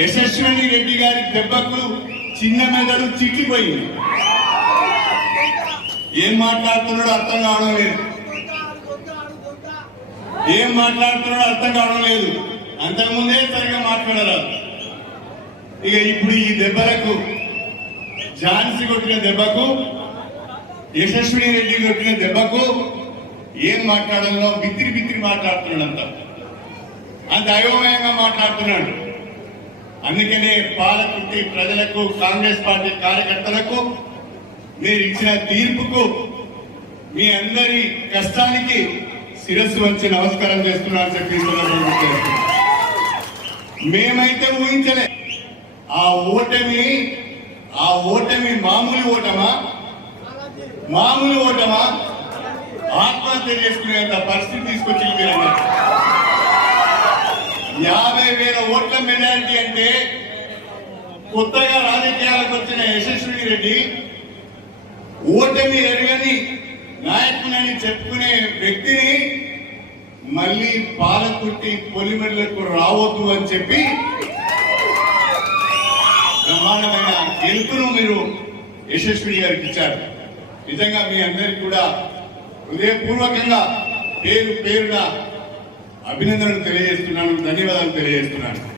యశస్విని రెడ్డి గారి దెబ్బకు చిన్న మెదడు చిట్లిపోయింది. ఏం మాట్లాడుతున్నాడో అర్థం కావడం లేదు, ఏం మాట్లాడుతున్నాడో అర్థం కావడం లేదు. అంతకుముందే సరిగా మాట్లాడరాదు. ఇక ఇప్పుడు ఈ దెబ్బలకు, ఝాన్సీ కొట్టిన దెబ్బకు, యశస్విని రెడ్డి కొట్టిన దెబ్బకు ఏం మాట్లాడాలో బిత్తిరి బిత్తిరి మాట్లాడుతున్నాడు. అంత అయోమయంగా మాట్లాడుతున్నాడు. అందుకనే పాలకుర్తి ప్రజలకు, కాంగ్రెస్ పార్టీ కార్యకర్తలకు మీరు ఇచ్చిన తీర్పుకు, మీ అందరి కష్టానికి శిరస్సు వచ్చి నమస్కారం చేస్తున్నారని చెప్పి మేమైతే ఊహించలే. ఆ ఓటమి మామూలు ఓటమా, ఆత్మహత్య చేసుకునేంత పరిస్థితి తీసుకొచ్చింది మీరందరూ. 50,000 ఓట్ల మెజారిటీ అంటే కొత్తగా రాజకీయాలకు వచ్చిన యశస్విని రెడ్డి ఓటమి ఎరగని నాయకులని చెప్పుకునే వ్యక్తిని మళ్ళీ పాలకుర్తి పొలిమెడలకు రావద్దు అని చెప్పి బ్రహ్మాండమైన గెలుపును మీరు యశస్విని గారికి ఇచ్చారు. నిజంగా మీ అందరికి కూడా హృదయపూర్వకంగా పేరున అభినందనలు తెలియజేస్తున్నాను, ధన్యవాదాలు తెలియజేస్తున్నాను.